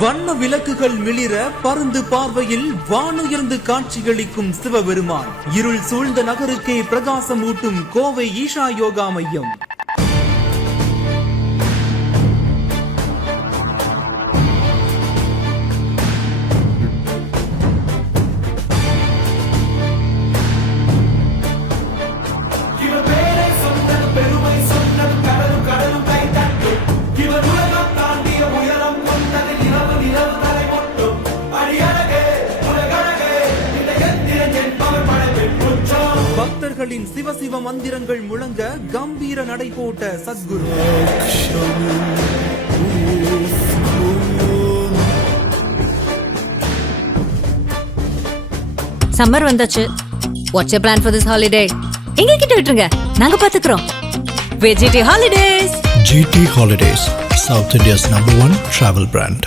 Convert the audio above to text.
வண்ண விளக்குகள் மிளிர பருந்து பார்வையில் வானுயர்ந்து காட்சியளிக்கும் சிவபெருமான். இருள் சூழ்ந்த நகருக்கே பிரகாசம் ஊட்டும் கோவை ஈஷா யோகா மையம். பக்தர்களின் சிவசிவ மந்திரங்கள் முழங்க கம்பீர நடை போட்ட சத்குரு. சம்மர் வந்தாச்சு. What's your plan for this holiday? எங்க கிட்ட விட்டுருங்க, நாங்க பாத்துக்கிறோம். GT Holidays. GT Holidays, South India's #1 travel brand.